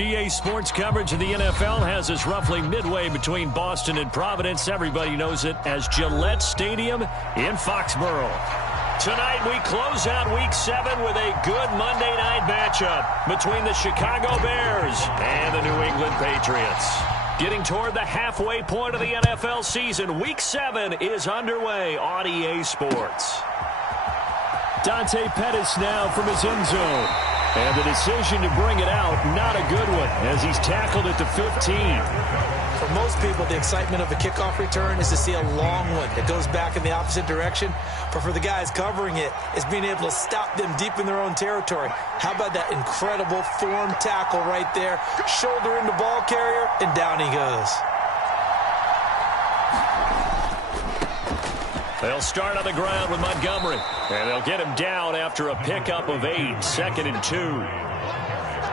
EA Sports coverage of the NFL has us roughly midway between Boston and Providence. Everybody knows it as Gillette Stadium in Foxborough. Tonight we close out Week 7 with a good Monday night matchup between the Chicago Bears and the New England Patriots. Getting toward the halfway point of the NFL season, Week 7 is underway on EA Sports. Dante Pettis now from his end zone. And the decision to bring it out, not a good one, as he's tackled at the 15. For most people, the excitement of a kickoff return is to see a long one that goes back in the opposite direction. But for the guys covering it, it's being able to stop them deep in their own territory. How about that incredible form tackle right there? Shoulder into ball carrier, and down he goes. They'll start on the ground with Montgomery. And they'll get him down after a pickup of 8, 2nd and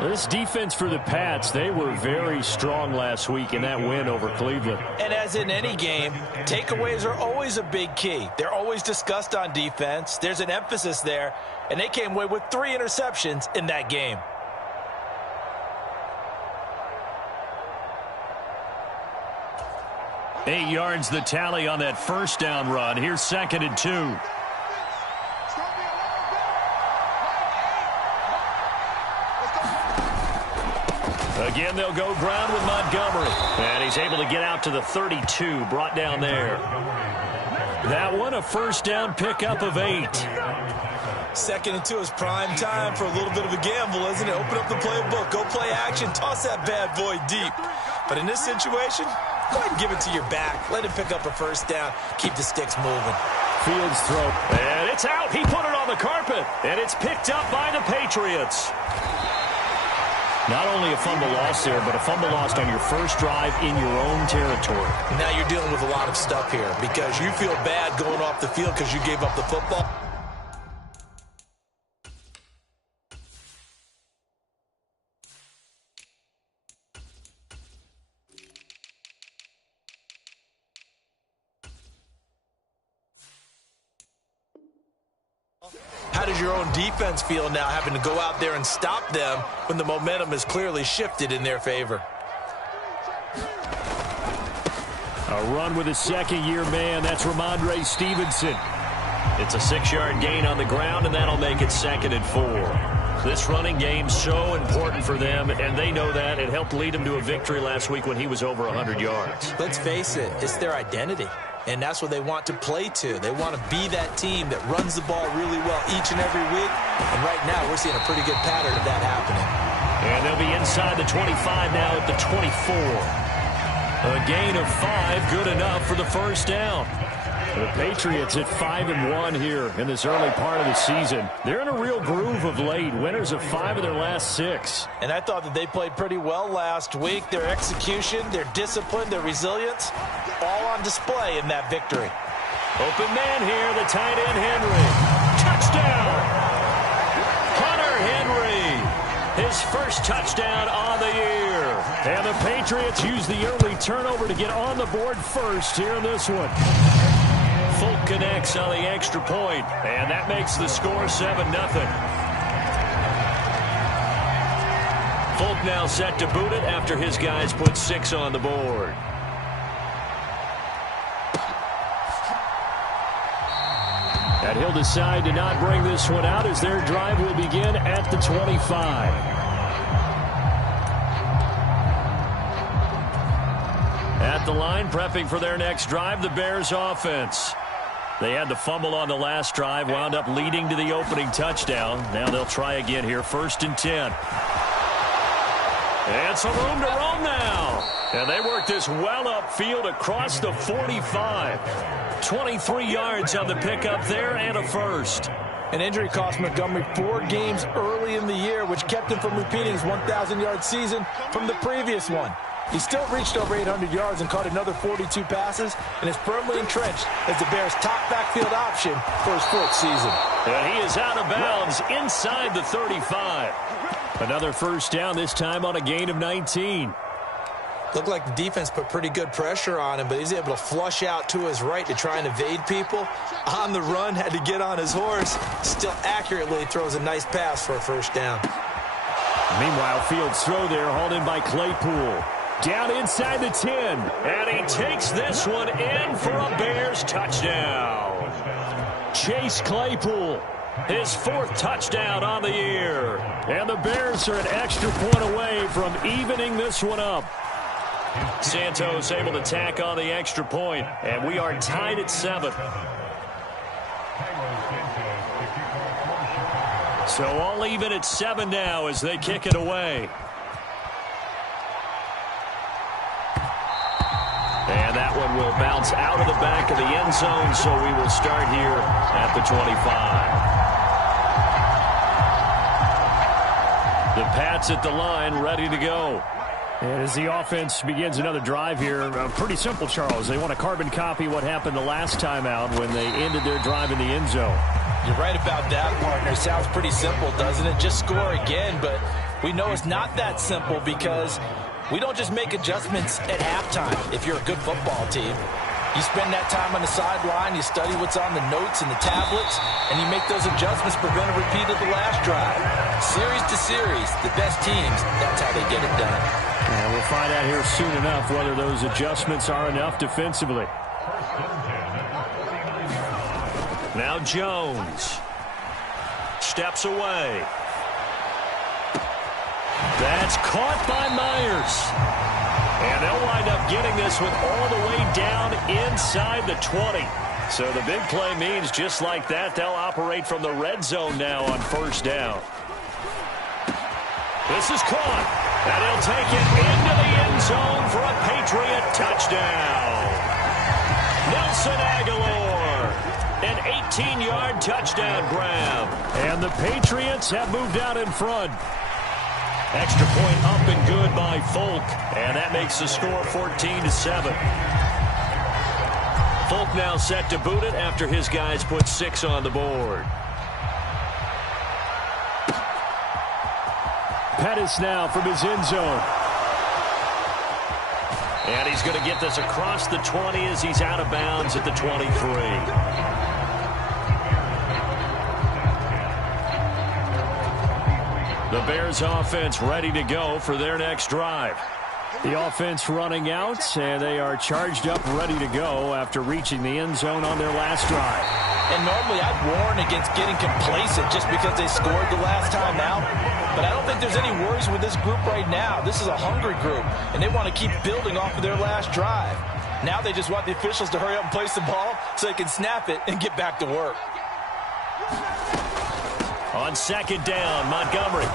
2. This defense for the Pats, they were very strong last week in that win over Cleveland. And as in any game, takeaways are always a big key. They're always discussed on defense. There's an emphasis there. And they came away with 3 interceptions in that game. Eight yards the tally on that first down run. Here's 2nd and 2. Again, they'll go ground with Montgomery. And he's able to get out to the 32, brought down there. That one, a first down pickup of 8. 2nd and 2 is prime time for a little bit of a gamble, isn't it? Open up the playbook, go play action, toss that bad boy deep. But in this situation, go ahead and give it to your back. Let him pick up a first down. Keep the sticks moving. Fields throw. And it's out. He put it on the carpet. And it's picked up by the Patriots. Not only a fumble loss there, but a fumble lost on your first drive in your own territory. Now you're dealing with a lot of stuff here because you feel bad going off the field because you gave up the football. How does your own defense feel now having to go out there and stop them when the momentum is clearly shifted in their favor? A run with a second-year man. That's Ramondre Stevenson. It's a 6-yard gain on the ground, and that'll make it 2nd and 4. This running game's so important for them, and they know that. It helped lead them to a victory last week when he was over 100 yards. Let's face it, it's their identity. And that's what they want to play to. They want to be that team that runs the ball really well each and every week. And right now, we're seeing a pretty good pattern of that happening. And they'll be inside the 25 now at the 24. A gain of 5, good enough for the first down. The Patriots at 5-1 here in this early part of the season. They're in a real groove of late. Winners of 5 of their last 6. And I thought that they played pretty well last week. Their execution, their discipline, their resilience, all on display in that victory. Open man here, the tight end Henry. Touchdown! Hunter Henry, his first touchdown on the year. And the Patriots use the early turnover to get on the board first here in this one. Folk connects on the extra point, and that makes the score 7-0. Folk now set to boot it after his guys put 6 on the board. And he'll decide to not bring this one out as their drive will begin at the 25. At the line, prepping for their next drive, the Bears offense. They had the fumble on the last drive, wound up leading to the opening touchdown. Now they'll try again here, 1st and 10. And some room to roam now. And they work this well upfield across the 45. 23 yards on the pickup there and a first. An injury cost Montgomery 4 games early in the year, which kept him from repeating his 1,000-yard season from the previous one. He still reached over 800 yards and caught another 42 passes and is firmly entrenched as the Bears' top backfield option for his 4th season. And he is out of bounds inside the 35. Another first down, this time on a gain of 19. Looked like the defense put pretty good pressure on him, but he's able to flush out to his right to try and evade people. On the run, had to get on his horse. Still accurately throws a nice pass for a first down. Meanwhile, Fields' throw there hauled in by Claypool. Down inside the 10. And he takes this one in for a Bears touchdown. Chase Claypool, his 4th touchdown on the year. And the Bears are an extra point away from evening this one up. Santos able to tack on the extra point, and we are tied at 7. So all even at 7 now as they kick it away. And that one will bounce out of the back of the end zone, so we will start here at the 25. The Pats at the line, ready to go. And as the offense begins another drive here, pretty simple, Charles. They want to carbon copy what happened the last time out when they ended their drive in the end zone. You're right about that, partner. Sounds pretty simple, doesn't it? Just score again, but we know it's not that simple because we don't just make adjustments at halftime if you're a good football team. You spend that time on the sideline, you study what's on the notes and the tablets, and you make those adjustments, prevent a repeat of the last drive. Series to series, the best teams, that's how they get it done. And we'll find out here soon enough whether those adjustments are enough defensively. Now Jones steps away. That's caught by Myers. And they'll wind up getting this one all the way down inside the 20. So the big play means just like that, they'll operate from the red zone now on 1st down. This is caught. And he'll take it into the end zone for a Patriot touchdown. Nelson Aguilar. An 18-yard touchdown grab. And the Patriots have moved out in front. Extra point up and good by Folk. And that makes the score 14-7. Folk now set to boot it after his guys put 6 on the board. Pettis now from his end zone. And he's going to get this across the 20 as he's out of bounds at the 23. The Bears offense ready to go for their next drive. The offense running out, and they are charged up, ready to go after reaching the end zone on their last drive. And normally I'd warn against getting complacent just because they scored the last time out. But I don't think there's any worries with this group right now. This is a hungry group, and they want to keep building off of their last drive. Now they just want the officials to hurry up and place the ball so they can snap it and get back to work. On 2nd down, Montgomery.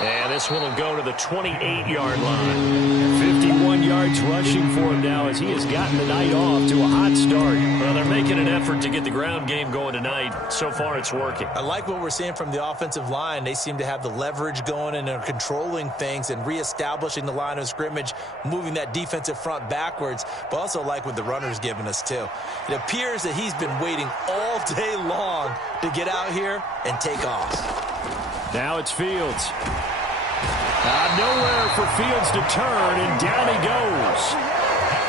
And this one will go to the 28-yard line. 51 yards rushing for him now as he has gotten the night off to a hot start. Well, they're making an effort to get the ground game going tonight. So far, it's working. I like what we're seeing from the offensive line. They seem to have the leverage going and are controlling things and reestablishing the line of scrimmage, moving that defensive front backwards, but also like what the runner's giving us, too. It appears that he's been waiting all day long to get out here and take off. Now it's Fields. Nowhere for Fields to turn, and down he goes.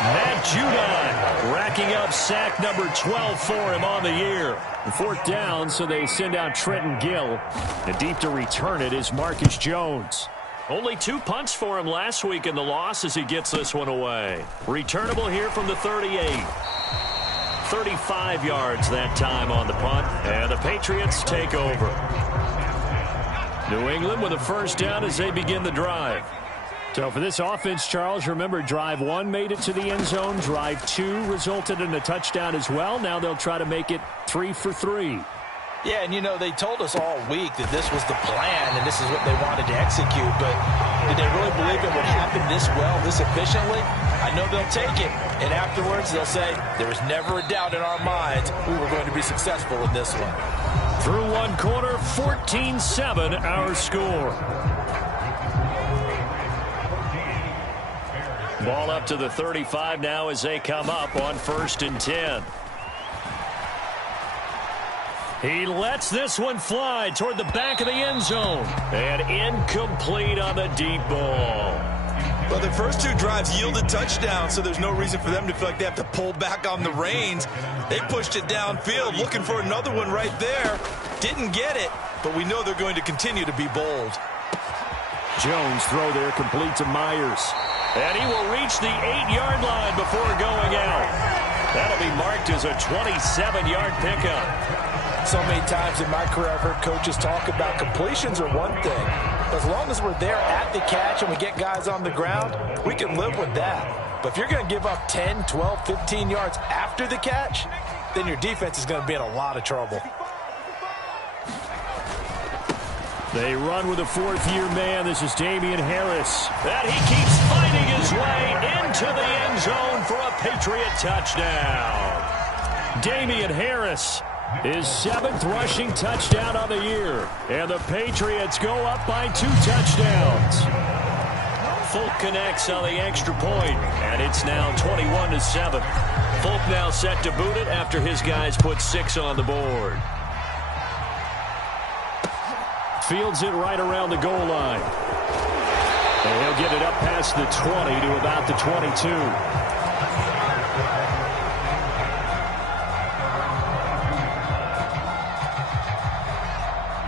Matt Judon racking up sack number 12 for him on the year. 4th down, so they send out Trenton Gill. And deep to return it is Marcus Jones. Only 2 punts for him last week in the loss as he gets this one away. Returnable here from the 38. 35 yards that time on the punt, and the Patriots take over. New England with a 1st down as they begin the drive. So for this offense, Charles, remember drive 1 made it to the end zone. Drive 2 resulted in a touchdown as well. Now they'll try to make it 3 for 3. Yeah, and you know, they told us all week that this was the plan and this is what they wanted to execute, but did they really believe it would happen this well, this efficiently? I know they'll take it, and afterwards they'll say, there was never a doubt in our minds we were going to be successful in this one. Through one quarter, 14-7 our score. Ball up to the 35 now as they come up on 1st and 10. He lets this one fly toward the back of the end zone. And incomplete on the deep ball. Well, the first 2 drives yielded touchdowns, so there's no reason for them to feel like they have to pull back on the reins. They pushed it downfield, looking for another one right there. Didn't get it, but we know they're going to continue to be bold. Jones throw there complete to Myers. And he will reach the 8-yard line before going out. That'll be marked as a 27-yard pickup. So many times in my career I've heard coaches talk about completions are one thing. As long as we're there at the catch and we get guys on the ground, we can live with that. But if you're going to give up 10, 12, 15 yards after the catch, then your defense is going to be in a lot of trouble. They run with a fourth-year man. This is Damian Harris. And he keeps fighting his way into the end zone for a Patriot touchdown. Damian Harris, his 7th rushing touchdown of the year. And the Patriots go up by 2 touchdowns. Folk connects on the extra point, and it's now 21-7. Folk now set to boot it after his guys put 6 on the board. Fields it right around the goal line. And he'll get it up past the 20 to about the 22.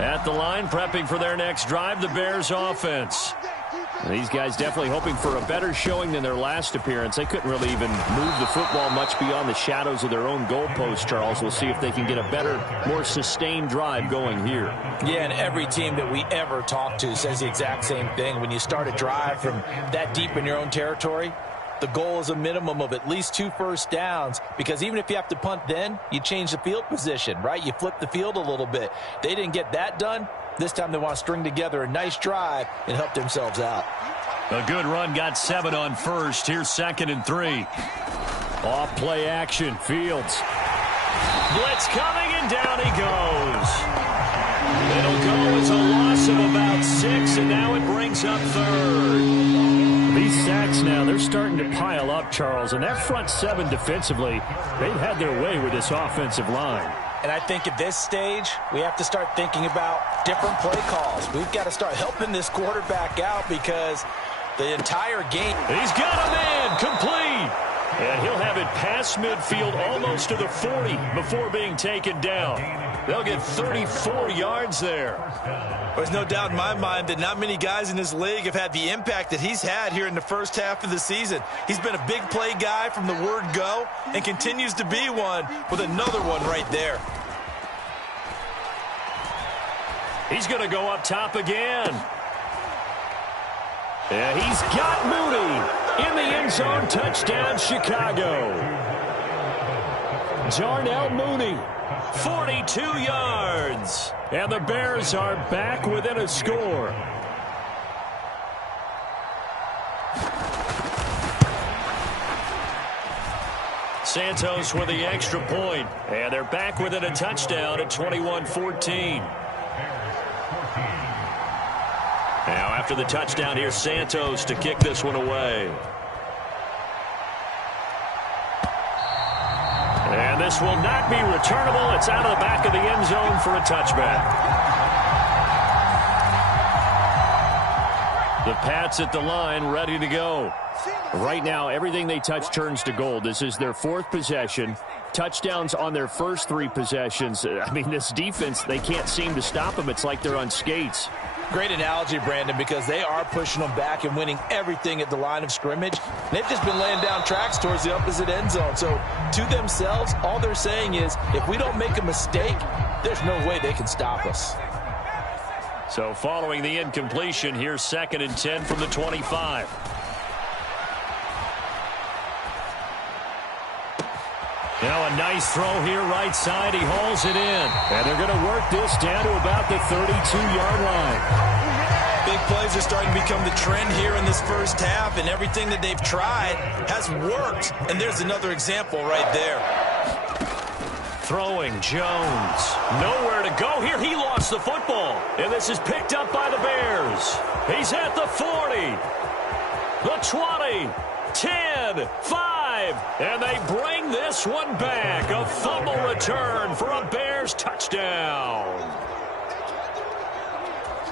At the line, prepping for their next drive, the Bears offense. These guys definitely hoping for a better showing than their last appearance. They couldn't really even move the football much beyond the shadows of their own goalpost, Charles. We'll see if they can get a better, more sustained drive going here. Yeah, and every team that we ever talk to says the exact same thing. When you start a drive from that deep in your own territory, the goal is a minimum of at least 2 first downs, because even if you have to punt then, you change the field position, right? You flip the field a little bit. They didn't get that done. This time they want to string together a nice drive and help themselves out. A good run, got 7 on first. Here's 2nd and 3. Off play action, Fields. Blitz coming, and down he goes. It'll go as a loss of about 6, and now it brings up 3rd. These sacks now, they're starting to pile up, Charles, and that front 7 defensively, they've had their way with this offensive line. And I think at this stage, we have to start thinking about different play calls. We've got to start helping this quarterback out, because the entire game. He's got a man complete. And he'll have it past midfield almost to the 40 before being taken down. They'll get 34 yards there. There's no doubt in my mind that not many guys in this league have had the impact that he's had here in the first half of the season. He's been a big play guy from the word go and continues to be one with another one right there. He's going to go up top again. Yeah, he's got Mooney in the end zone. Touchdown, Chicago. Darnell Mooney, 42 yards. And the Bears are back within a score. Santos with the extra point. And they're back within a touchdown at 21-14. Now, after the touchdown, here's Santos to kick this one away. And this will not be returnable. It's out of the back of the end zone for a touchback. The Pats at the line, ready to go. Right now, everything they touch turns to gold. This is their 4th possession. Touchdowns on their first 3 possessions. I mean, this defense, they can't seem to stop them. It's like they're on skates. Great analogy, Brandon, because they are pushing them back and winning everything at the line of scrimmage. They've just been laying down tracks towards the opposite end zone. So to themselves, all they're saying is, if we don't make a mistake, there's no way they can stop us. So following the incompletion, here's 2nd and 10 from the 25. Now a nice throw here right side. He hauls it in. And they're going to work this down to about the 32-yard line. Big plays are starting to become the trend here in this first half, and everything that they've tried has worked. And there's another example right there. Throwing Jones. Nowhere to go here. He lost the football. And this is picked up by the Bears. He's at the 40. The 20. 10, 5, and they bring this one back. A fumble return for a Bears touchdown.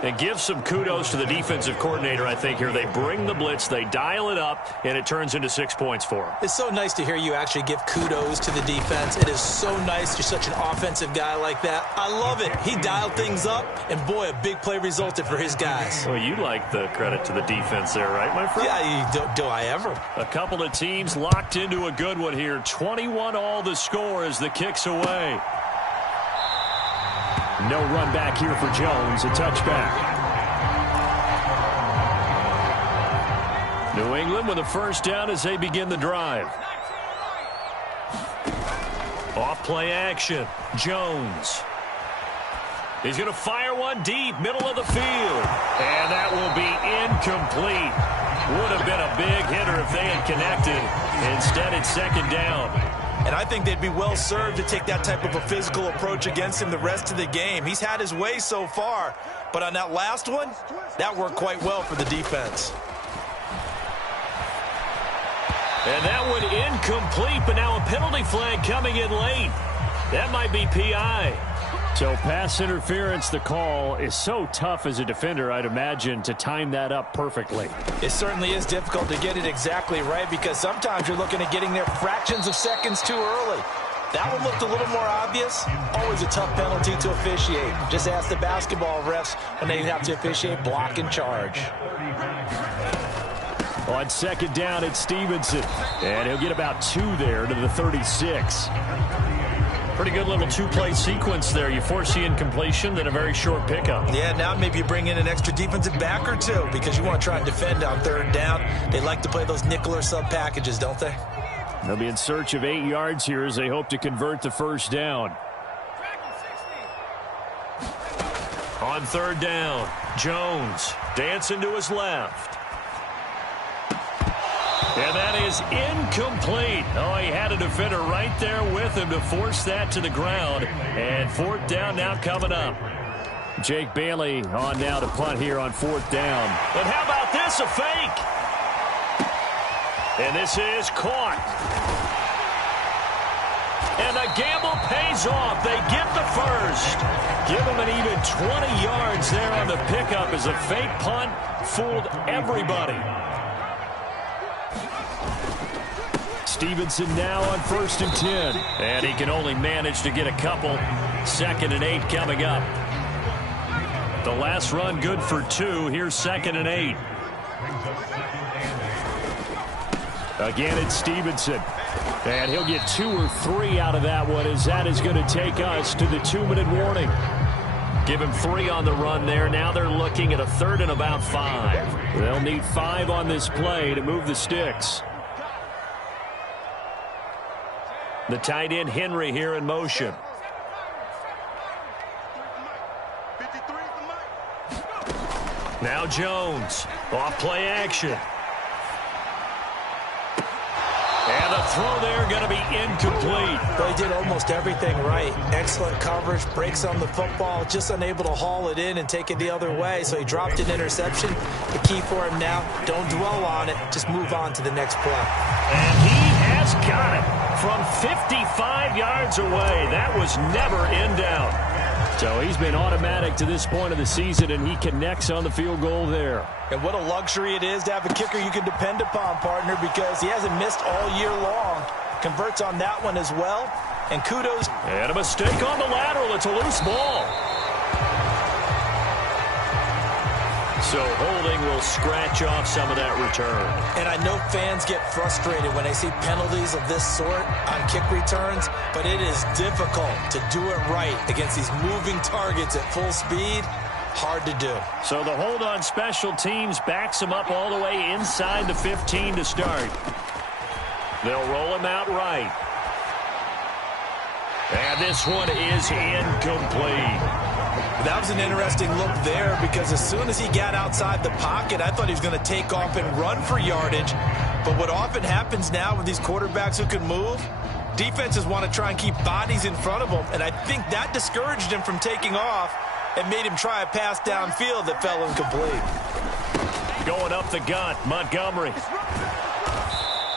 And give some kudos to the defensive coordinator, I think, here. They bring the blitz, they dial it up, and it turns into 6 points for them. It's so nice to hear you actually give kudos to the defense. It is so nice. You're such an offensive guy like that. I love it. He dialed things up, and boy, a big play resulted for his guys. Well, you like the credit to the defense there, right, my friend? Yeah, do I ever? A couple of teams locked into a good one here. 21-all the score as the kick's away. No run back here for Jones. A touchback. New England with a first down as they begin the drive. Off play action. Jones. He's going to fire one deep, middle of the field. And that will be incomplete. Would have been a big hitter if they had connected. Instead, it's second down. And I think they'd be well served to take that type of a physical approach against him the rest of the game. He's had his way so far, but on that last one, that worked quite well for the defense. And that one incomplete, but now a penalty flag coming in late. That might be PI. So pass interference, the call is so tough as a defender, I'd imagine, to time that up perfectly. It certainly is difficult to get it exactly right because sometimes you're looking at getting there fractions of seconds too early. That one looked a little more obvious. Always a tough penalty to officiate. Just ask the basketball refs when they have to officiate block and charge. On second down, it's Stevenson. And he'll get about 2 there to the 36. Pretty good little two-play sequence there. You force the incompletion, then a very short pickup. Yeah, now maybe you bring in an extra defensive back or two because you want to try and defend on third down. They like to play those nickel or sub packages, don't they? They'll be in search of 8 yards here as they hope to convert the first down. On third down, Jones dancing to his left. And that is incomplete. Oh, he had a defender right there with him to force that to the ground. And fourth down now coming up. Jake Bailey on now to punt here on fourth down. And how about this, a fake? And this is caught. And the gamble pays off. They get the first. Give them an even 20 yards there on the pickup as a fake punt fooled everybody. Stevenson now on 1st and 10. And he can only manage to get a couple. 2nd and 8 coming up. The last run good for 2. Here's 2nd and 8. Again, it's Stevenson. And he'll get 2 or 3 out of that one as that is going to take us to the 2-minute warning. Give him 3 on the run there. Now they're looking at a 3rd and about 5. They'll need 5 on this play to move the sticks. The tight end Henry here in motion. Now Jones. Off play action. And the throw there going to be incomplete. Well, he did almost everything right. Excellent coverage, breaks on the football, just unable to haul it in and take it the other way. So he dropped an interception. The key for him now, don't dwell on it. Just move on to the next play. And he has got it from 55 yards away. That was never in doubt. So he's been automatic to this point of the season, and he connects on the field goal there. And what a luxury it is to have a kicker you can depend upon, partner, because he hasn't missed all year long. Converts on that one as well. And kudos. And a mistake on the lateral. It's a loose ball. So holding will scratch off some of that return. And I know fans get frustrated when they see penalties of this sort on kick returns, but it is difficult to do it right against these moving targets at full speed. Hard to do. So the hold on special teams backs him up all the way inside the 15 to start. They'll roll him out right. And this one is incomplete. That was an interesting look there because as soon as he got outside the pocket, I thought he was going to take off and run for yardage. But what often happens now with these quarterbacks who can move, defenses want to try and keep bodies in front of them. And I think that discouraged him from taking off and made him try a pass downfield that fell incomplete. Going up the gut, Montgomery.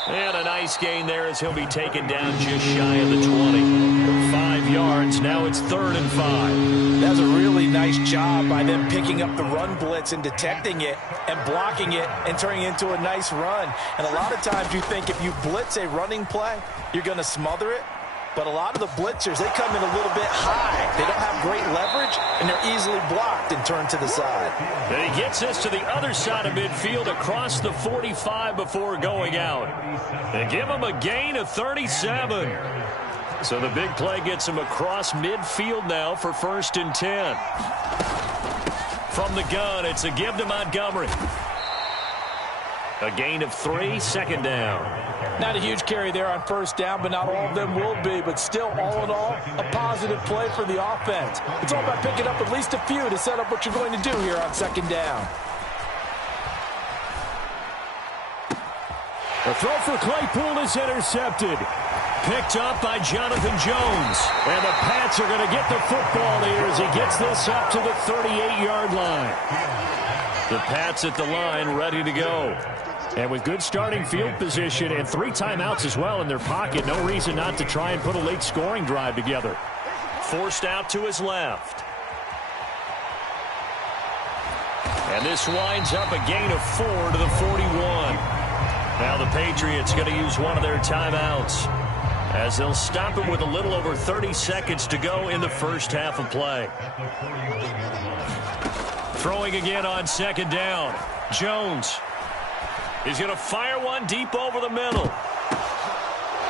And a nice gain there as he'll be taken down just shy of the 20. 5 5 yards. Now it's 3rd and 5. That's a really nice job by them picking up the run blitz and detecting it and blocking it and turning it into a nice run. And a lot of times you think if you blitz a running play, you're going to smother it. But a lot of the blitzers, they come in a little bit high. They don't have great leverage, and they're easily blocked and turned to the side. And he gets this to the other side of midfield across the 45 before going out. They give him a gain of 37. So the big play gets him across midfield now for 1st and 10. From the gun, it's a give to Montgomery. A gain of 3, 2nd down. Not a huge carry there on 1st down, but not all of them will be. But still, all in all, a positive play for the offense. It's all about picking up at least a few to set up what you're going to do here on 2nd down. The throw for Claypool is intercepted. Picked up by Jonathan Jones. And the Pats are going to get the football here as he gets this up to the 38-yard line. The Pats at the line ready to go. And with good starting field position and 3 timeouts as well in their pocket, no reason not to try and put a late scoring drive together. Forced out to his left. And this winds up a gain of 4 to the 41. Now the Patriots going to use one of their timeouts as they'll stop him with a little over 30 seconds to go in the first half of play. Throwing again on 2nd down. Jones. He's going to fire one deep over the middle.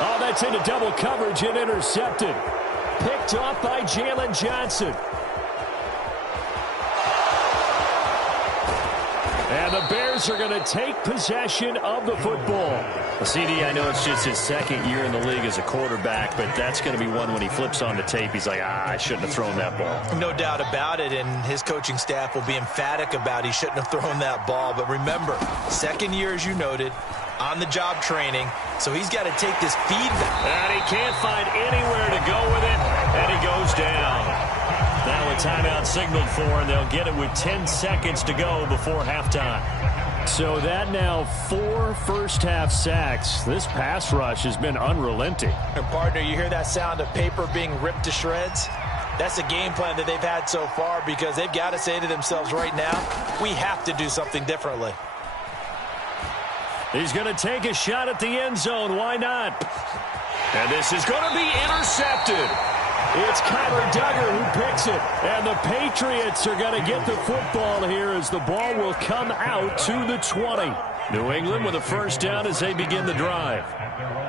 Oh, that's into double coverage and intercepted. Picked up by Jalen Johnson. And the Bears are going to take possession of the football. Well, CD, I know it's just his 2nd year in the league as a quarterback, but that's going to be one when he flips on the tape. He's like, I shouldn't have thrown that ball. No doubt about it, and his coaching staff will be emphatic about he shouldn't have thrown that ball. But remember, 2nd year, as you noted, on-the-job training, so he's got to take this feedback. And he can't find anywhere to go with it, and he goes down. Now a timeout signaled for, and they'll get it with 10 seconds to go before halftime. So that now 4 first-half sacks. This pass rush has been unrelenting. And partner, you hear that sound of paper being ripped to shreds? That's the game plan that they've had so far because they've got to say to themselves right now, we have to do something differently. He's going to take a shot at the end zone. Why not? And this is going to be intercepted. It's Kyler Duggar who picks it. And the Patriots are going to get the football here as the ball will come out to the 20. New England with a 1st down as they begin the drive.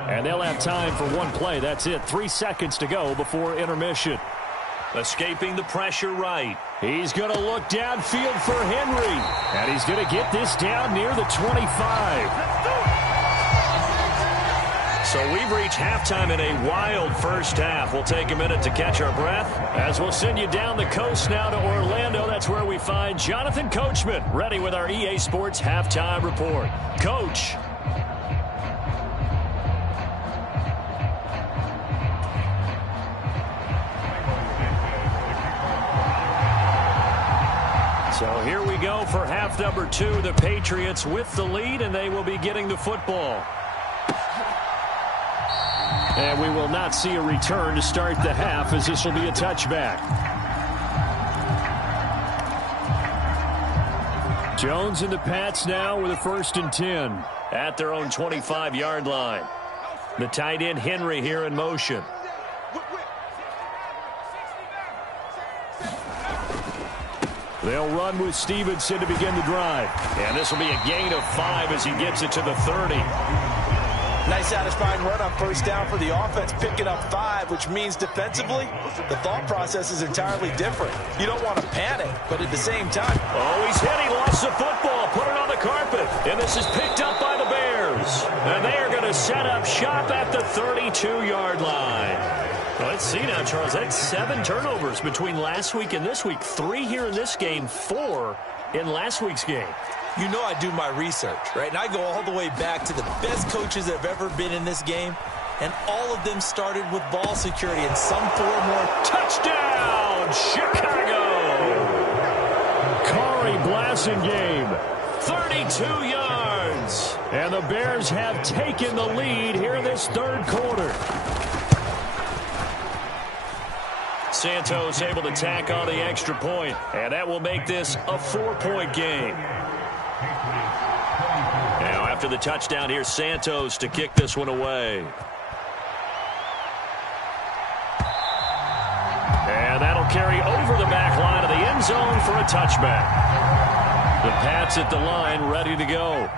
And they'll have time for one play. That's it. 3 seconds to go before intermission. Escaping the pressure right. He's going to look downfield for Henry. And he's going to get this down near the 25. So we've reached halftime in a wild first half. We'll take a minute to catch our breath as we'll send you down the coast now to Orlando. That's where we find Jonathan Coachman ready with our EA Sports Halftime Report. Coach. So here we go for half number 2. The Patriots with the lead, and they will be getting the football. And we will not see a return to start the half as this will be a touchback. Jones and the Pats now with a 1st and 10 at their own 25-yard line. The tight end Henry here in motion. They'll run with Stevenson to begin the drive. And this will be a gain of 5 as he gets it to the 30. Nice satisfying run on 1st down for the offense, picking up 5, which means defensively, the thought process is entirely different. You don't want to panic, but at the same time. Oh, he's hit. He lost the football. Put it on the carpet. And this is picked up by the Bears. And they are going to set up shop at the 32-yard line. Well, let's see now, Charles. That's 7 turnovers between last week and this week. 3 here in this game, 4 in last week's game. You know I do my research, right? And I go all the way back to the best coaches that have ever been in this game. And all of them started with ball security in some form or touchdown, Chicago! Corey Blasingame, 32 yards. And the Bears have taken the lead here in this 3rd quarter. Santos able to tack on the extra point, and that will make this a 4-point game. Now after the touchdown, here's Santos to kick this one away. And that'll carry over the back line of the end zone for a touchback. The Pats at the line ready to go.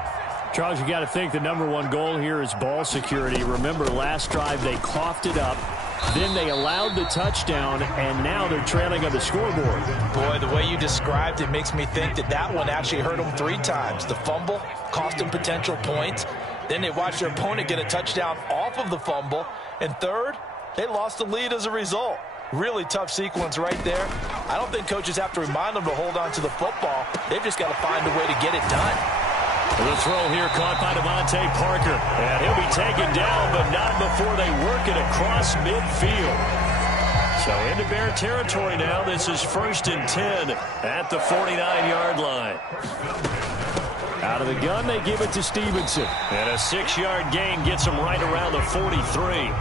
Charles, you got to think the #1 goal here is ball security. Remember, last drive they coughed it up. Then they allowed the touchdown, and now they're trailing on the scoreboard. Boy, the way you described it makes me think that one actually hurt them 3 times. The fumble cost them potential points. Then they watched their opponent get a touchdown off of the fumble. And third, they lost the lead as a result. Really tough sequence right there. I don't think coaches have to remind them to hold on to the football. They've just got to find a way to get it done. The throw here caught by Devontae Parker. And he'll be taken down, but not before they work it across midfield. So into Bear territory now. This is 1st and 10 at the 49-yard line. Out of the gun, they give it to Stevenson. And a 6-yard gain gets him right around the 43.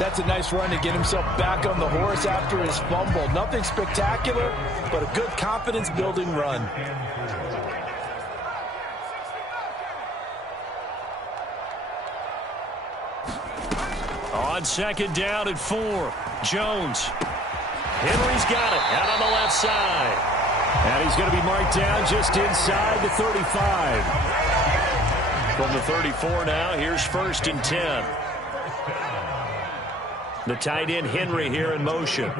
That's a nice run to get himself back on the horse after his fumble. Nothing spectacular, but a good confidence-building run. On 2nd down at 4, Jones. Henry's got it out on the left side. And he's going to be marked down just inside the 35. From the 34 now, here's 1st and 10. The tight end Henry here in motion.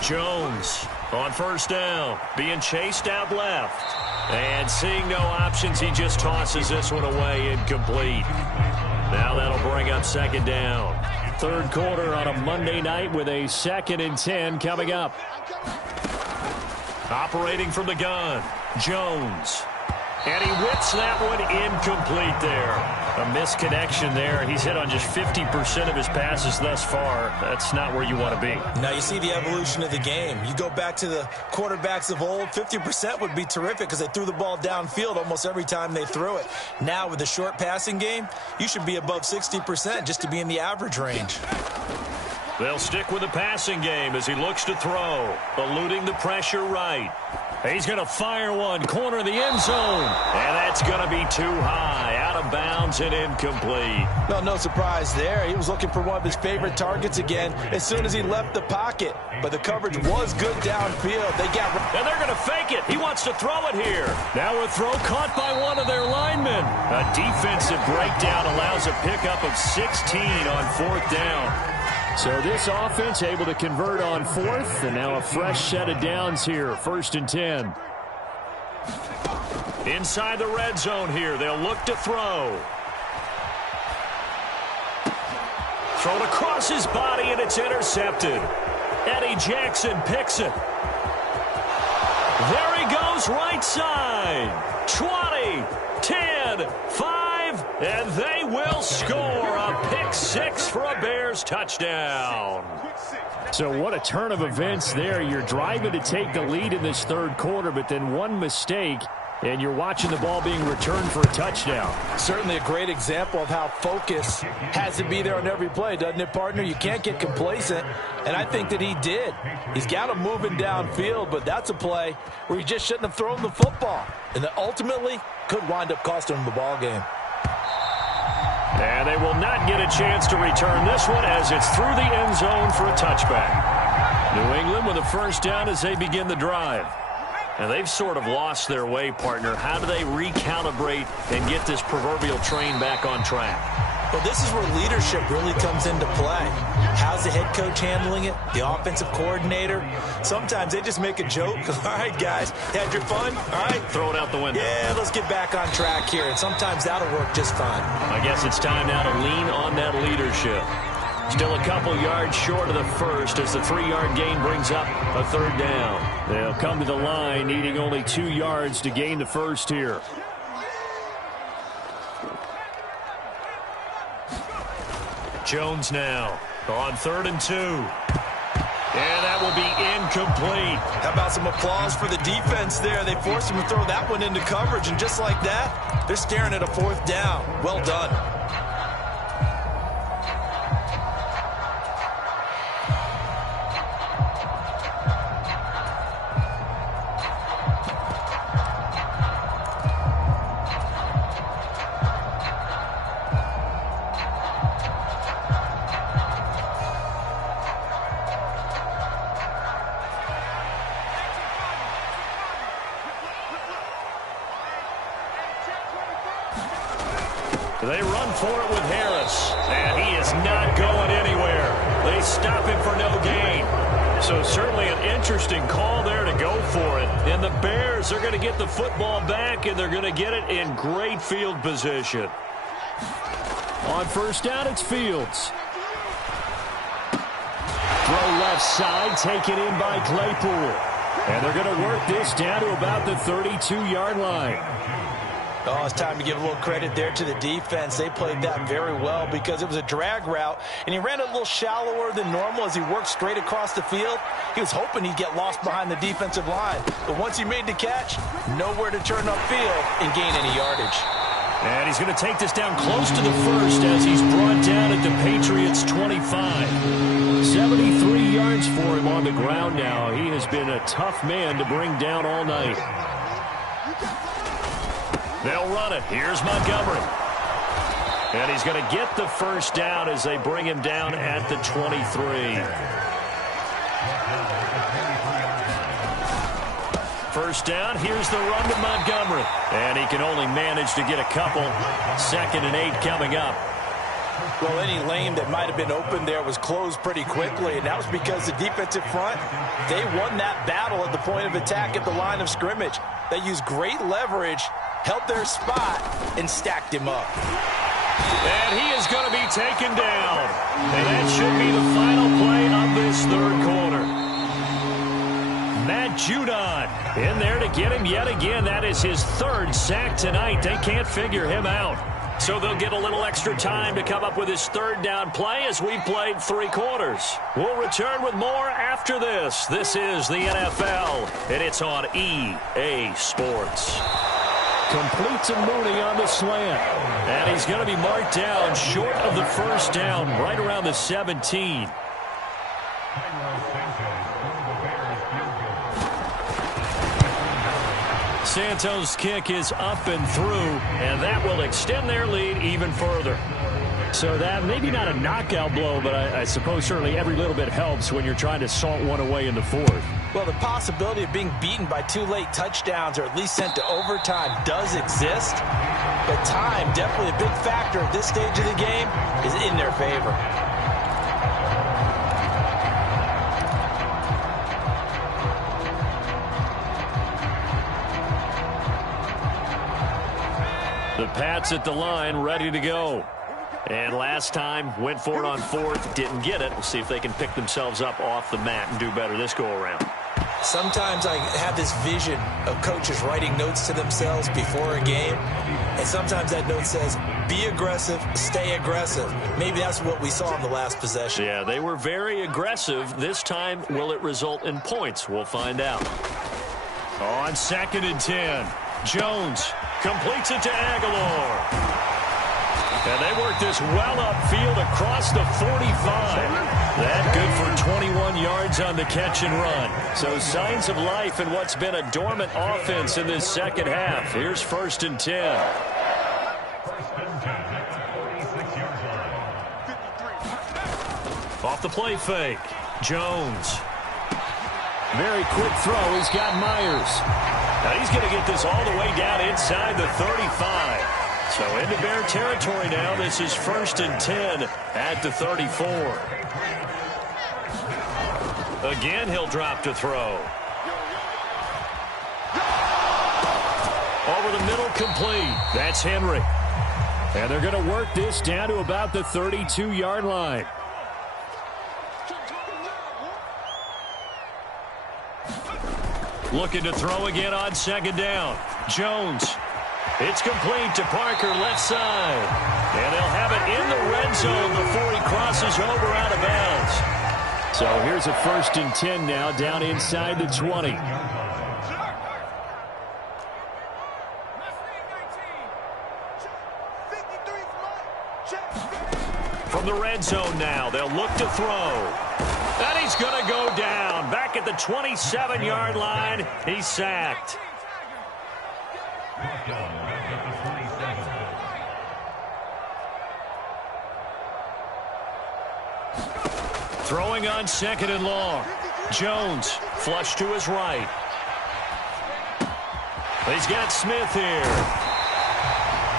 Jones on 1st down, being chased out left. And seeing no options, he just tosses this one away, incomplete. Now that'll bring up 2nd down. 3rd quarter on a Monday night with a 2nd and 10 coming up. Operating from the gun, Jones. And he whips that one incomplete there. A misconnection there. He's hit on just 50% of his passes thus far. That's not where you want to be. Now you see the evolution of the game. You go back to the quarterbacks of old, 50% would be terrific because they threw the ball downfield almost every time they threw it. Now with the short passing game, you should be above 60% just to be in the average range. They'll stick with the passing game as he looks to throw, eluding the pressure right. He's going to fire one, corner of the end zone. And that's going to be too high, out of bounds and incomplete. No surprise there. He was looking for one of his favorite targets again as soon as he left the pocket. But the coverage was good downfield. And they're going to fake it. He wants to throw it here. Now a throw caught by one of their linemen. A defensive breakdown allows a pickup of 16 on 4th down. So this offense able to convert on 4th, and now a fresh set of downs here, 1st and 10. Inside the red zone here, they'll look to throw. Thrown across his body, and it's intercepted. Eddie Jackson picks it. There he goes, right side. 20, 10, 5, and they will score. A pick 6 for a Bears touchdown. So what a turn of events there. You're driving to take the lead in this 3rd quarter, but then one mistake, and you're watching the ball being returned for a touchdown. Certainly a great example of how focus has to be there on every play, doesn't it, partner? You can't get complacent, and I think that he did. He's got him moving downfield, but that's a play where he just shouldn't have thrown the football, and that ultimately could wind up costing him the ball game. And they will not get a chance to return this one as it's through the end zone for a touchback. New England with a 1st down as they begin the drive. And they've sort of lost their way, partner. How do they recalibrate and get this proverbial train back on track? Well, this is where leadership really comes into play. How's the head coach handling it? The offensive coordinator? Sometimes they just make a joke. All right, guys, had your fun? All right. Throw it out the window. Yeah, let's get back on track here. And sometimes that'll work just fine. I guess it's time now to lean on that leadership. Still a couple yards short of the 1st as the 3-yard gain brings up a 3rd down. They'll come to the line needing only 2 yards to gain the 1st here. Jones now on 3rd and 2. And that will be incomplete. How about some applause for the defense there? They forced him to throw that one into coverage, and just like that, they're staring at a 4th down. Well done. They run for it with Harris, and he is not going anywhere. They stop him for no gain. So certainly an interesting call there to go for it. And the Bears are going to get the football back, and they're going to get it in great field position. On first down, it's Fields. Throw left side, taken in by Claypool. And they're going to work this down to about the 32-yard line. Oh, it's time to give a little credit there to the defense. They played that very well because it was a drag route, and he ran a little shallower than normal as he worked straight across the field. He was hoping he'd get lost behind the defensive line. But once he made the catch, nowhere to turn upfield and gain any yardage. And he's going to take this down close to the first as he's brought down at the Patriots' 25. 73 yards for him on the ground now. He has been a tough man to bring down all night. They'll run it. Here's Montgomery. And he's going to get the first down as they bring him down at the 23. First down, here's the run to Montgomery. And he can only manage to get a couple. 2nd and 8 coming up. Well, any lane that might have been open there was closed pretty quickly, and that was because the defensive front, they won that battle at the point of attack at the line of scrimmage. They used great leverage, held their spot, and stacked him up. And he is going to be taken down. And that should be the final play of this 3rd quarter. Matt Judon in there to get him yet again. That is his 3rd sack tonight. They can't figure him out. So they'll get a little extra time to come up with his 3rd down play as we played 3 quarters. We'll return with more after this. This is the NFL, and it's on EA Sports. Complete to Mooney on the slant. And he's going to be marked down short of the first down, right around the 17. Santos' kick is up and through, and that will extend their lead even further. So that maybe not a knockout blow, but I suppose certainly every little bit helps when you're trying to salt one away in the 4th. Well, the possibility of being beaten by 2 late touchdowns or at least sent to overtime does exist, but time, definitely a big factor at this stage of the game, is in their favor. The Pats at the line, ready to go. And last time, went for it on 4th, didn't get it. We'll see if they can pick themselves up off the mat and do better this go-around. Sometimes I have this vision of coaches writing notes to themselves before a game, and sometimes that note says, be aggressive, stay aggressive. Maybe that's what we saw in the last possession. Yeah, they were very aggressive. This time, will it result in points? We'll find out. On 2nd and 10, Jones completes it to Aguilar. And they work this well upfield across the 45. That good for 21 yards on the catch and run. So signs of life in what's been a dormant offense in this second half. Here's 1st and 10. Off the play fake. Jones. Very quick throw. He's got Myers. Now he's going to get this all the way down inside the 35. So into Bear territory now. This is 1st and 10 at the 34. Again, he'll drop to throw. Over the middle, complete. That's Henry. And they're going to work this down to about the 32-yard line. Looking to throw again on 2nd down. Jones. It's complete to Parker, left side. And they'll have it in the red zone before he crosses over out of bounds. So here's a 1st and 10 now, down inside the 20. From the red zone now, they'll look to throw. And he's going to go down. Back at the 27-yard line, he's sacked. Throwing on 2nd and long. Jones, flush to his right. He's got Smith here.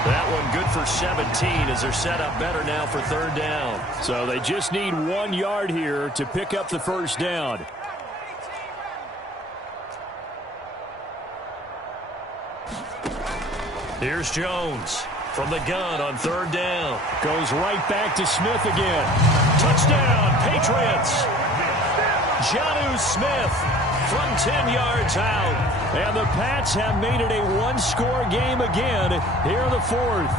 That one good for 17 as they're set up better now for 3rd down. So they just need 1 yard here to pick up the 1st down. Here's Jones from the gun on 3rd down. Goes right back to Smith again. Touchdown, Patriots. Jonnu Smith from 10 yards out. And the Pats have made it a one-score game again here in the 4th.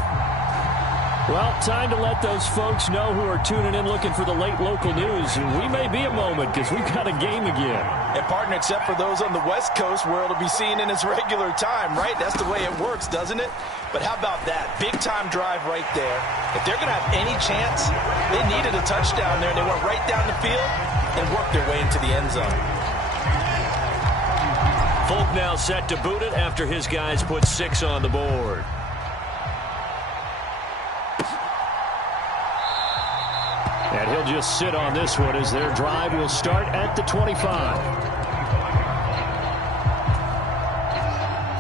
Well, time to let those folks know who are tuning in looking for the late local news. And we may be a moment because we've got a game again. And, partner, except for those on the West Coast where it'll be seen in its regular time, right? That's the way it works, doesn't it? But how about that? Big-time drive right there. If they're going to have any chance, they needed a touchdown there. They went right down the field and worked their way into the end zone. Folk now set to boot it after his guys put 6 on the board. And he'll just sit on this one as their drive will start at the 25.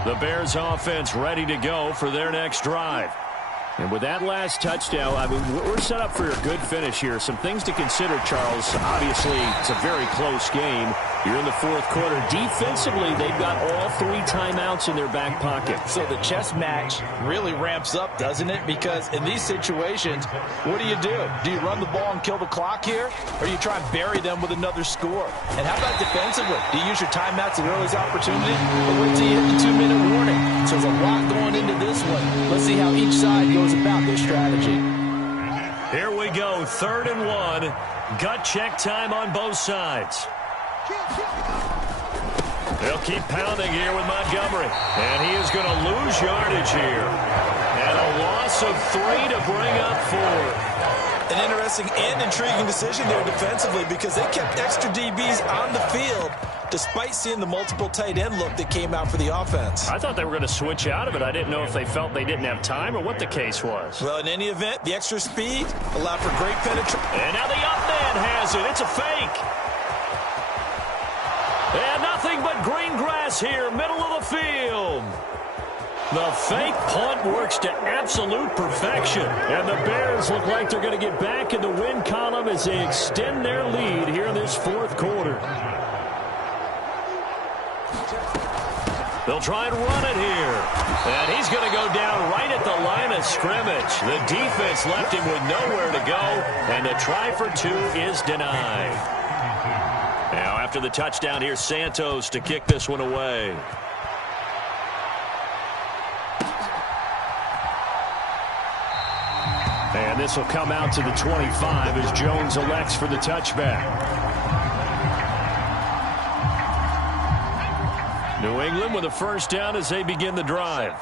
The Bears offense ready to go for their next drive. And with that last touchdown, I mean, we're set up for a good finish here. Some things to consider, Charles. Obviously, it's a very close game. You're in the 4th quarter. Defensively, they've got all 3 timeouts in their back pocket. So the chess match really ramps up, doesn't it? Because in these situations, what do? Do you run the ball and kill the clock here? Or you try and bury them with another score? And how about defensively? Do you use your timeouts at earliest opportunity? Or wait till you hit the 2-minute warning? So there's a lot going into this one. Let's see how each side goes about their strategy. Here we go, 3rd and 1. Gut check time on both sides. They'll keep pounding here with Montgomery. And he is going to lose yardage here. And a loss of 3 to bring up 4. An interesting and intriguing decision there defensively because they kept extra DBs on the field despite seeing the multiple tight end look that came out for the offense. I thought they were going to switch out of it. I didn't know if they felt they didn't have time or what the case was. Well, in any event, the extra speed allowed for great penetration. And now the up man has it. It's a fake. And nothing but green grass here, middle of the field. The fake punt works to absolute perfection. And the Bears look like they're going to get back in the win column as they extend their lead here in this 4th quarter. They'll try and run it here. And he's going to go down right at the line of scrimmage. The defense left him with nowhere to go. And the try for 2 is denied. Now after the touchdown, here's Santos to kick this one away. And this will come out to the 25 as Jones elects for the touchback. New England with a 1st down as they begin the drive.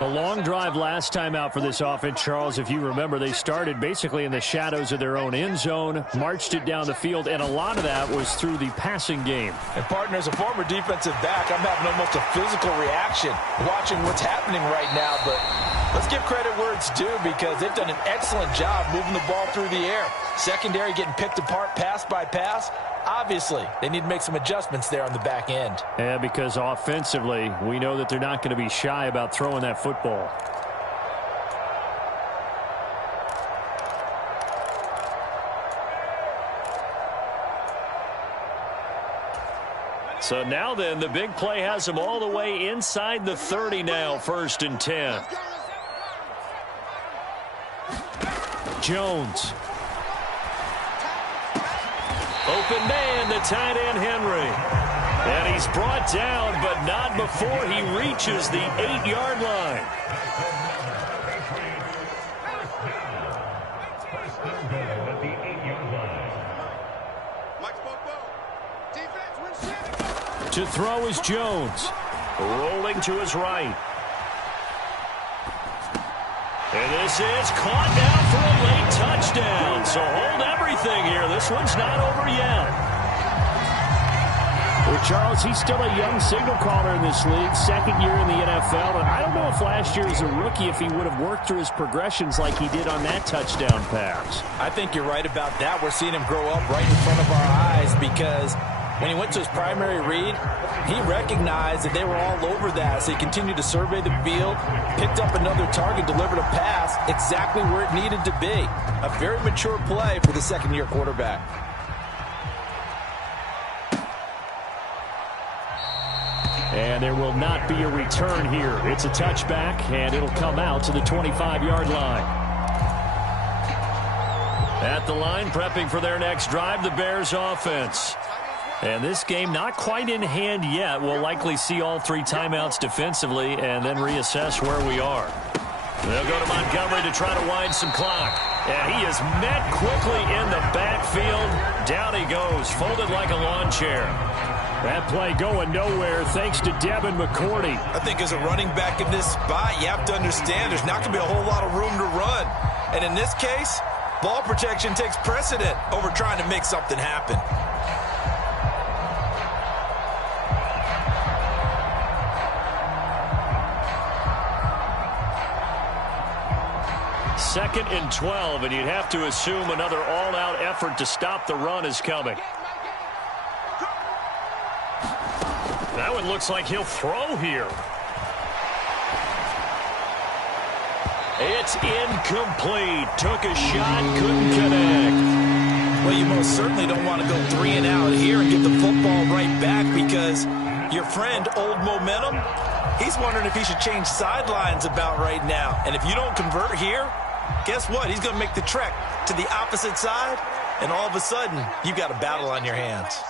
A long drive last time out for this offense, Charles. If you remember, they started basically in the shadows of their own end zone, marched it down the field, and a lot of that was through the passing game. And, partner, as a former defensive back, I'm having almost a physical reaction watching what's happening right now. But let's give credit where it's due because they've done an excellent job moving the ball through the air. Secondary getting picked apart pass by pass. Obviously, they need to make some adjustments there on the back end. Yeah, because offensively, we know that they're not going to be shy about throwing that football. So now then, the big play has them all the way inside the 30 now, 1st and 10. Jones. Open man, the tight end, Henry. And he's brought down, but not before he reaches the 8-yard line. To throw is Jones. Rolling to his right. And this is caught now for a late touchdown. So hold everything here. This one's not over yet. Well, Charles, he's still a young signal caller in this league, second year in the NFL. And I don't know if last year as a rookie, if he would have worked through his progressions like he did on that touchdown pass. I think you're right about that. We're seeing him grow up right in front of our eyes because when he went to his primary read, he recognized that they were all over that. So he continued to survey the field, picked up another target, delivered a pass exactly where it needed to be. A very mature play for the second-year quarterback. And there will not be a return here. It's a touchback, and it'll come out to the 25-yard line. At the line, prepping for their next drive, the Bears offense. And this game not quite in hand yet. We'll likely see all three timeouts defensively and then reassess where we are. They'll go to Montgomery to try to wind some clock. And he is met quickly in the backfield. Down he goes, folded like a lawn chair. That play going nowhere thanks to Devin McCourty. I think as a running back in this spot, you have to understand there's not going to be a whole lot of room to run. And in this case, ball protection takes precedent over trying to make something happen. Second and 12, and you'd have to assume another all-out effort to stop the run is coming. That one looks like he'll throw here. It's incomplete. Took a shot, couldn't connect. Well, you most certainly don't want to go 3 and out here and get the football right back because your friend, Old Momentum, he's wondering if he should change sidelines about right now. And if you don't convert here, guess what? He's going to make the trek to the opposite side, and all of a sudden, you've got a battle on your hands.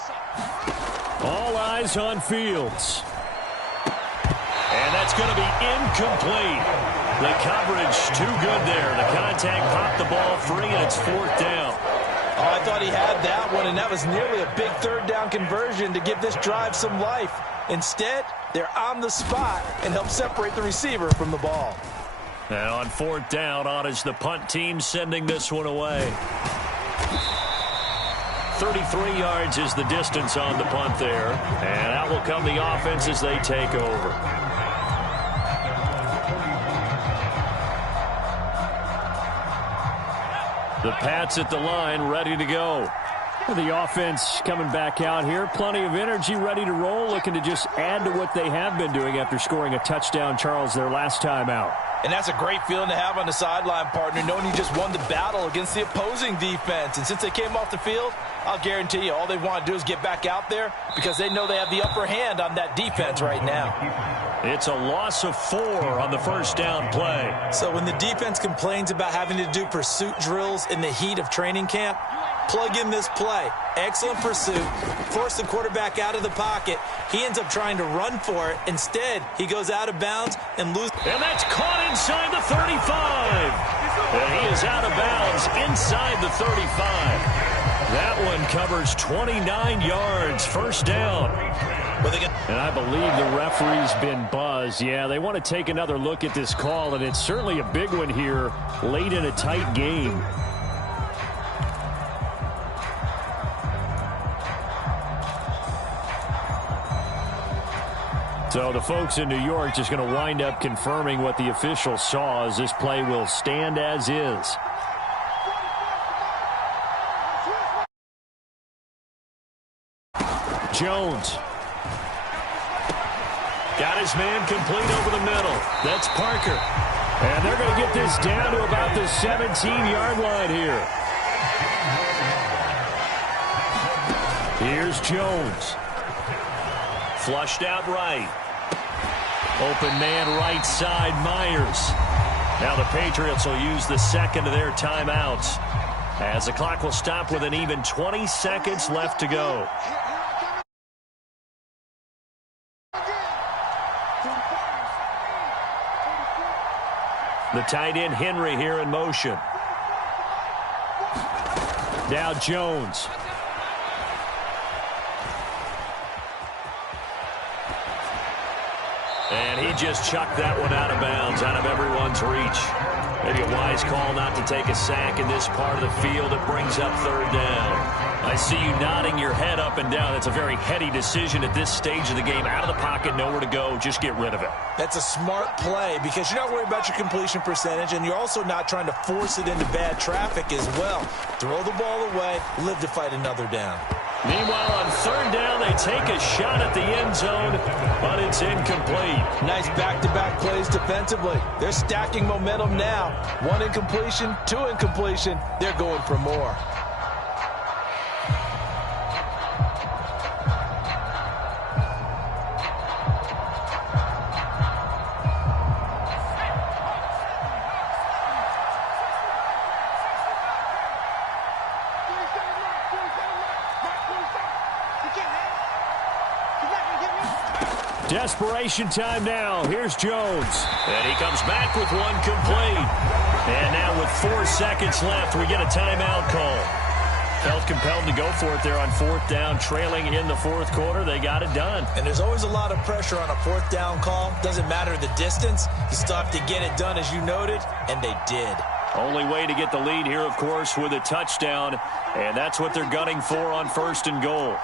All eyes on Fields. And that's going to be incomplete. The coverage too good there. The contact popped the ball free, and it's fourth down. Oh, I thought he had that one, and that was nearly a big third down conversion to give this drive some life. Instead, they're on the spot and help separate the receiver from the ball. And on fourth down, on is the punt team sending this one away. 33 yards is the distance on the punt there. And out will come the offense as they take over. The Pats at the line, ready to go. The offense coming back out here. Plenty of energy, ready to roll, looking to just add to what they have been doing after scoring a touchdown, Charles, their last time out. And that's a great feeling to have on the sideline, partner, knowing you just won the battle against the opposing defense. And since they came off the field, I'll guarantee you all they want to do is get back out there because they know they have the upper hand on that defense right now. It's a loss of 4 on the first down play. So when the defense complains about having to do pursuit drills in the heat of training camp, plug in this play. Excellent pursuit. Force the quarterback out of the pocket. He ends up trying to run for it. Instead, he goes out of bounds and loses. And that's caught inside the 35. And he is out of bounds inside the 35. That one covers 29 yards. First down. And I believe the referee's been buzzed. Yeah, they want to take another look at this call, and it's certainly a big one here late in a tight game. So the folks in New York just going to wind up confirming what the official saw as this play will stand as is. Jones. Got his man complete over the middle. That's Parker. And they're going to get this down to about the 17-yard line here. Here's Jones. Flushed out right. Open man right side, Myers. Now the Patriots will use the second of their timeouts as the clock will stop with an even 20 seconds left to go. The tight end Henry here in motion. Now Jones. And he just chucked that one out of bounds, out of everyone's reach. Maybe a wise call not to take a sack in this part of the field. It brings up third down. I see you nodding your head up and down. That's a very heady decision at this stage of the game. Out of the pocket, nowhere to go. Just get rid of it. That's a smart play because you're not worried about your completion percentage, and you're also not trying to force it into bad traffic as well. Throw the ball away, live to fight another down. Meanwhile, on third down, they take a shot at the end zone, but it's incomplete. Nice back-to-back plays defensively. They're stacking momentum now. 1 incompletion, 2 incompletion. They're going for more. Desperation time now. Here's Jones. And he comes back with one complete. And now with 4 seconds left, we get a timeout call. Felt compelled to go for it there on fourth down, trailing in the fourth quarter. They got it done. And there's always a lot of pressure on a fourth down call. Doesn't matter the distance. You still have to get it done, as you noted, and they did. Only way to get the lead here, of course, with a touchdown. And that's what they're gunning for on first and goal.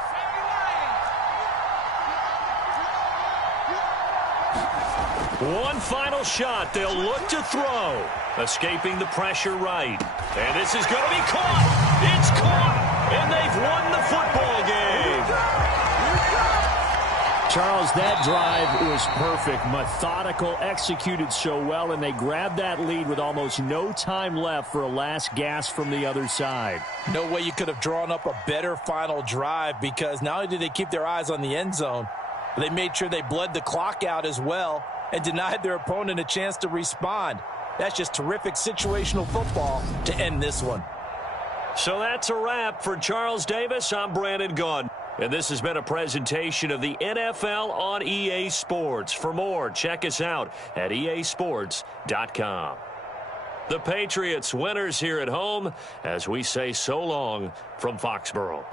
One final shot. They'll look to throw. Escaping the pressure right. And this is going to be caught. It's caught. And they've won the football game. Charles, that drive was perfect. Methodical, executed so well, and they grabbed that lead with almost no time left for a last gasp from the other side. No way you could have drawn up a better final drive, because not only did they keep their eyes on the end zone, but they made sure they bled the clock out as well and denied their opponent a chance to respond. That's just terrific situational football to end this one. So that's a wrap for Charles Davis. I'm Brandon Gaudin. And this has been a presentation of the NFL on EA Sports. For more, check us out at easports.com. The Patriots winners here at home as we say so long from Foxborough.